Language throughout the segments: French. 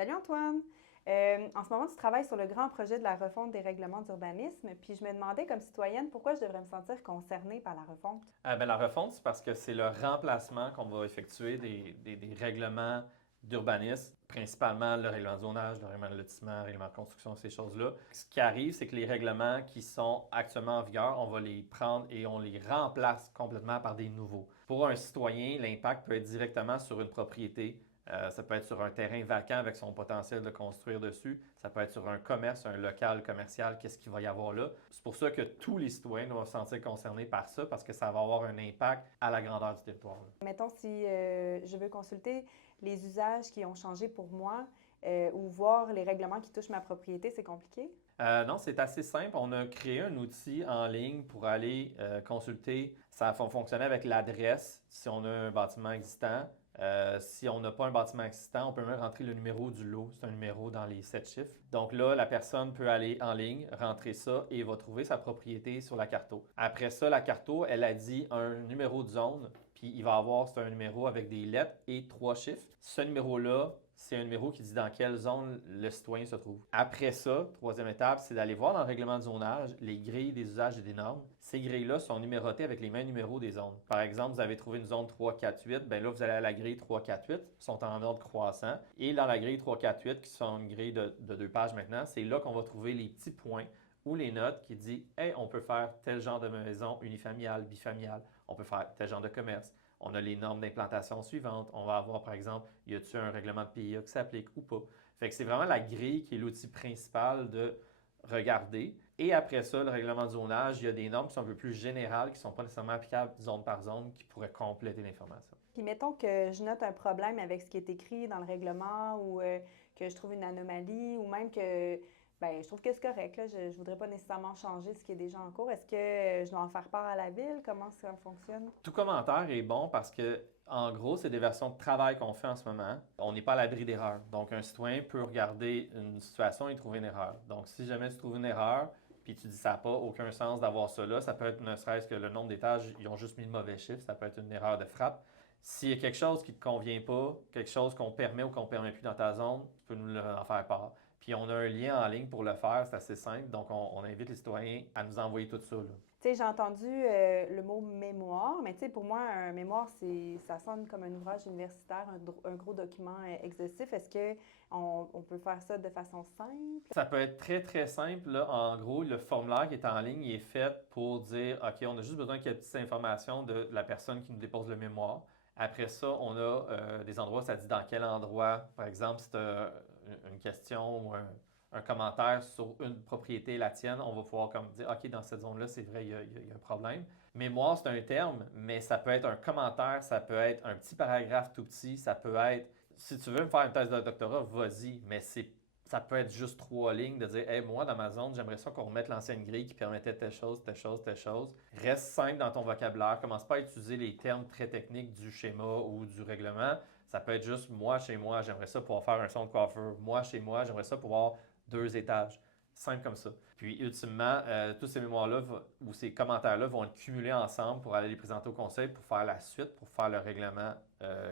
Salut Antoine! En ce moment, tu travailles sur le grand projet de la refonte des règlements d'urbanisme, puis je me demandais comme citoyenne pourquoi je devrais me sentir concernée par la refonte. La refonte, c'est parce que c'est le remplacement qu'on va effectuer des règlements d'urbanisme, principalement le règlement de zonage, le règlement de lotissement, le règlement de construction, ces choses-là. Ce qui arrive, c'est que les règlements qui sont actuellement en vigueur, on va les prendre et on les remplace complètement par des nouveaux. Pour un citoyen, l'impact peut être directement sur une propriété. Ça peut être sur un terrain vacant avec son potentiel de construire dessus. Ça peut être sur un commerce, un local commercial, qu'est-ce qu'il va y avoir là. C'est pour ça que tous les citoyens doivent se sentir concernés par ça parce que ça va avoir un impact à la grandeur du territoire. Mettons si je veux consulter les usages qui ont changé pour moi ou voir les règlements qui touchent ma propriété, c'est compliqué? Non, c'est assez simple. On a créé un outil en ligne pour aller consulter. Ça va fonctionner avec l'adresse si on a un bâtiment existant. Si on n'a pas un bâtiment existant, on peut même rentrer le numéro du lot. C'est un numéro dans les 7 chiffres. Donc là, la personne peut aller en ligne, rentrer ça et va trouver sa propriété sur la carto. Après ça, la carto, elle a dit un numéro de zone, puis il va avoir, c'est un numéro avec des lettres et 3 chiffres. Ce numéro-là, c'est un numéro qui dit dans quelle zone le citoyen se trouve. Après ça, troisième étape, c'est d'aller voir dans le règlement de zonage les grilles des usages et des normes. Ces grilles-là sont numérotées avec les mêmes numéros des zones. Par exemple, vous avez trouvé une zone 348, bien là, vous allez à la grille 348, sont en ordre croissant. Et dans la grille 348, qui sont une grille de 2 pages maintenant, c'est là qu'on va trouver les petits points ou les notes qui disent hey, on peut faire tel genre de maison unifamiliale, bifamiliale, on peut faire tel genre de commerce. On a les normes d'implantation suivantes. On va avoir, par exemple, y a-t-il un règlement de PIA qui s'applique ou pas. Fait que c'est vraiment la grille qui est l'outil principal de regarder. Et après ça, le règlement de zonage, il y a des normes qui sont un peu plus générales, qui ne sont pas nécessairement applicables zone par zone, qui pourraient compléter l'information. Puis mettons que je note un problème avec ce qui est écrit dans le règlement ou que je trouve une anomalie ou même que ben, je trouve que c'est correct. Là, je ne voudrais pas nécessairement changer ce qui est déjà en cours. Est-ce que je dois en faire part à la ville? Comment ça fonctionne? Tout commentaire est bon parce que, en gros, c'est des versions de travail qu'on fait en ce moment. On n'est pas à l'abri d'erreurs. Donc, un citoyen peut regarder une situation et trouver une erreur. Donc, si jamais tu trouves une erreur, puis tu dis ça n'a pas aucun sens d'avoir ça là, ça peut être ne serait-ce que le nombre d'étages, ils ont juste mis le mauvais chiffre, ça peut être une erreur de frappe. S'il y a quelque chose qui ne te convient pas, quelque chose qu'on permet ou qu'on ne permet plus dans ta zone, tu peux nous en faire part. Puis on a un lien en ligne pour le faire, c'est assez simple. Donc on invite les citoyens à nous envoyer tout ça, là. Tu sais, j'ai entendu le mot mémoire, mais tu sais, pour moi, un mémoire, ça sonne comme un ouvrage universitaire, un gros document exhaustif. Est-ce qu'on peut faire ça de façon simple? Ça peut être très, très simple, là. En gros, le formulaire qui est en ligne, il est fait pour dire, OK, on a juste besoin de quelques petites informations de la personne qui nous dépose le mémoire. Après ça, on a des endroits, ça dit dans quel endroit. Par exemple, si tu as une question ou un commentaire sur une propriété, la tienne, on va pouvoir comme dire, OK, dans cette zone-là, c'est vrai, il y a un problème. Mémoire, c'est un terme, mais ça peut être un commentaire, ça peut être un petit paragraphe tout petit, ça peut être, si tu veux me faire une thèse de doctorat, vas-y, mais ça peut être juste 3 lignes de dire hey, moi, dans ma zone, j'aimerais ça qu'on remette l'ancienne grille qui permettait telle chose, telle chose, telle chose. Reste simple dans ton vocabulaire. Commence pas à utiliser les termes très techniques du schéma ou du règlement. Ça peut être juste moi, chez moi, j'aimerais ça pouvoir faire un son de coiffeur. Moi, chez moi, j'aimerais ça pouvoir 2 étages. Simple comme ça. Puis, ultimement, tous ces mémoires-là ou ces commentaires-là vont être cumulés ensemble pour aller les présenter au conseil pour faire la suite, pour faire le règlement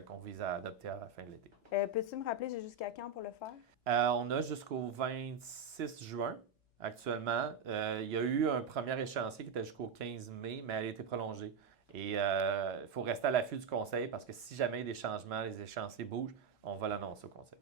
qu'on vise à adopter à la fin de l'été. Peux-tu me rappeler, j'ai jusqu'à quand pour le faire? On a jusqu'au 26 juin actuellement. Il y a eu un premier échéancier qui était jusqu'au 15 mai, mais elle a été prolongée. Et il faut rester à l'affût du conseil parce que si jamais il y a des changements, les échéanciers bougent, on va l'annoncer au conseil.